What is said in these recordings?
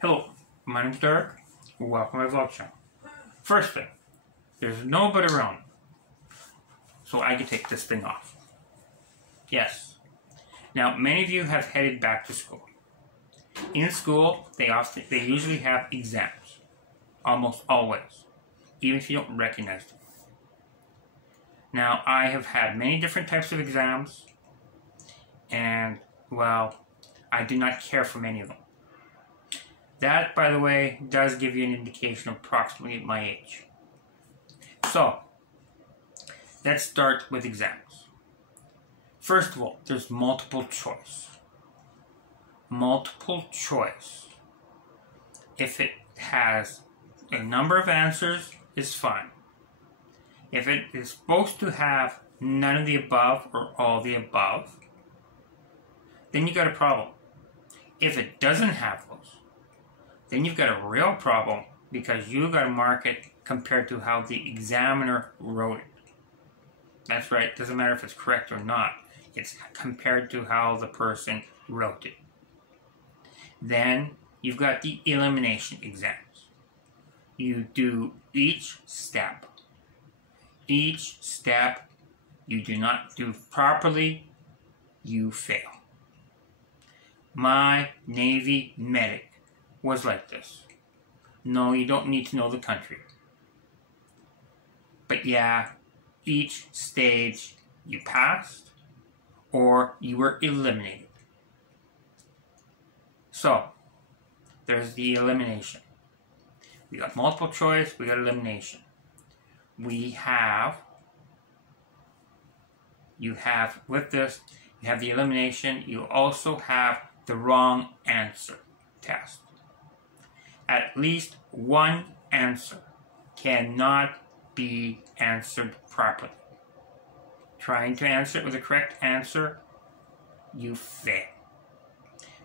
Hello, my name's Derek. Welcome to my vlog channel. First thing, there's nobody around, so I can take this thing off. Yes. Now, many of you have headed back to school. In school, they usually have exams, almost always, even if you don't recognize them. Now, I have had many different types of exams, and, well, I do not care for many of them. That, by the way, does give you an indication of approximately my age. So, let's start with exams. First of all, there's multiple choice. Multiple choice, if it has a number of answers, is fine. If it is supposed to have none of the above or all the above, then you got a problem. If it doesn't have those, then you've got a real problem because you got to mark it compared to how the examiner wrote it. That's right, it doesn't matter if it's correct or not. It's compared to how the person wrote it. Then you've got the elimination exams. You do each step. Each step you do not do properly, you fail. My Navy medic was like this. No, you don't need to know the country. But yeah, each stage you passed or you were eliminated. So, there's the elimination. We got multiple choice, we got elimination. With this, you have the elimination, you also have the wrong answer test. At least one answer cannot be answered properly. Trying to answer it with the correct answer, you fail.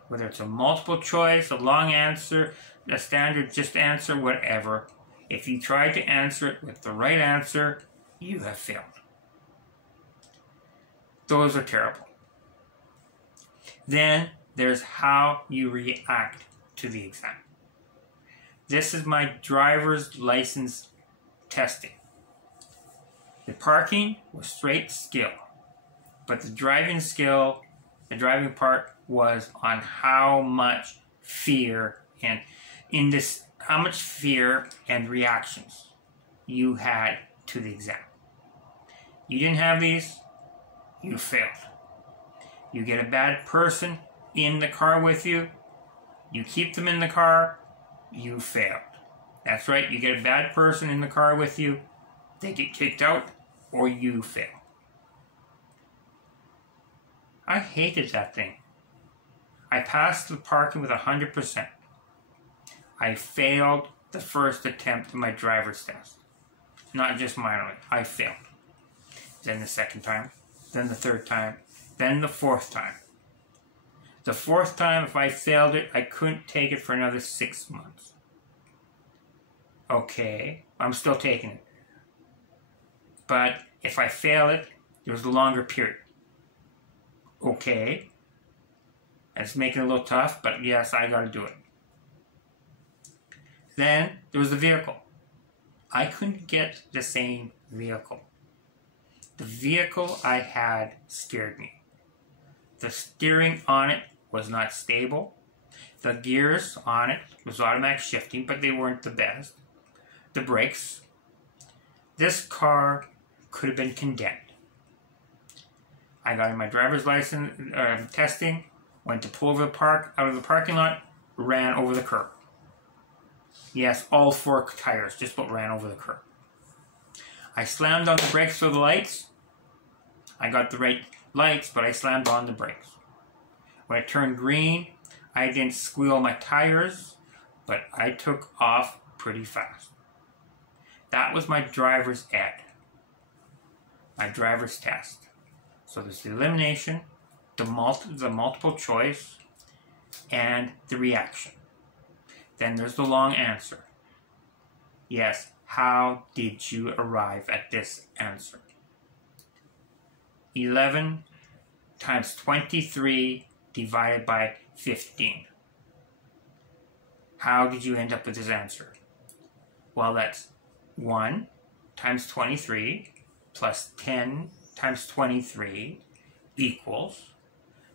Whether it's a multiple choice, a long answer, a standard just answer, whatever. If you try to answer it with the right answer, you have failed. Those are terrible. Then there's how you react to the exam. This is my driver's license testing. The parking was straight skill, but the driving part was on how much fear and reactions you had to the exam. You didn't have these, you failed. You get a bad person in the car with you, you keep them in the car, you failed. That's right, you get a bad person in the car with you, they get kicked out, or you fail. I hated that thing. I passed the parking with 100%. I failed the first attempt of my driver's test. Not just minorly, I failed. Then the second time, then the third time, then the fourth time. The fourth time, if I failed it, I couldn't take it for another 6 months. Okay, I'm still taking it. But if I fail it, there's a longer period. Okay, it's making it a little tough, but yes, I gotta do it. Then there was the vehicle. I couldn't get the same vehicle. The vehicle I had scared me. The steering on it was not stable. The gears on it was automatic shifting, but they weren't the best. The brakes. This car could have been condemned. I got in my driver's license testing, went to pull over out of the parking lot, ran over the curb. Yes, all 4 tires just about ran over the curb. I slammed on the brakes for the lights. I got the right lights, but I slammed on the brakes. When it turned green, I didn't squeal my tires, but I took off pretty fast. That was my driver's ed. My driver's test. So there's the elimination, the multiple choice, and the reaction. Then there's the long answer. Yes, how did you arrive at this answer? 11 times 23 divided by 15. How did you end up with this answer? Well, that's 1 times 23 plus 10 times 23 equals,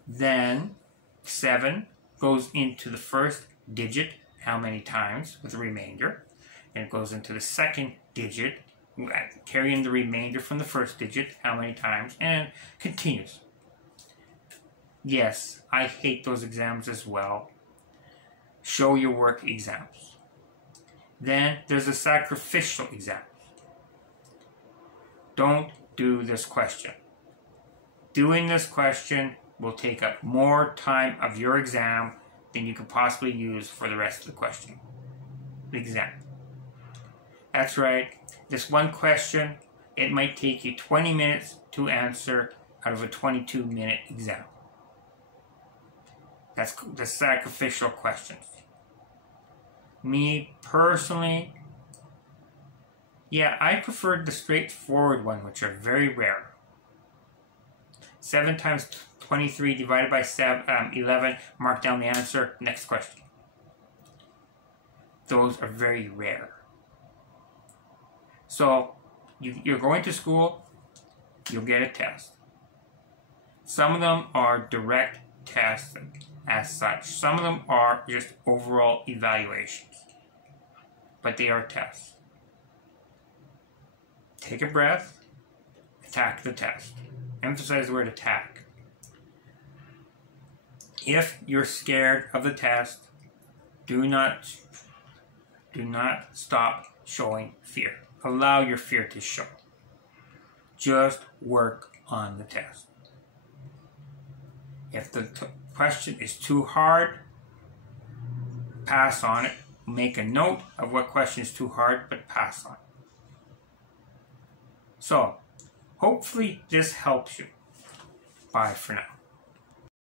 then 7 goes into the first digit how many times with the remainder, and it goes into the second digit carrying the remainder from the first digit how many times, and continues. Yes, I hate those exams as well. Show your work exams. Then there's the sacrificial exams. Don't do this question. Doing this question will take up more time of your exam than you could possibly use for the rest of the exam. That's right. This one question, it might take you 20 minutes to answer out of a 22-minute exam. That's the sacrificial questions. Me personally, yeah, I preferred the straightforward one, which are very rare. 7 times 23 divided by 11, mark down the answer, next question. Those are very rare. So, you're going to school, you'll get a test. Some of them are direct tests as such. Some of them are just overall evaluations. But they are tests. Take a breath, attack the test. Emphasize the word attack. If you're scared of the test, do not stop showing fear. Allow your fear to show. Just work on the test. If the question is too hard, pass on it. Make a note of what question is too hard, but pass on it. So, hopefully this helps you. Bye for now.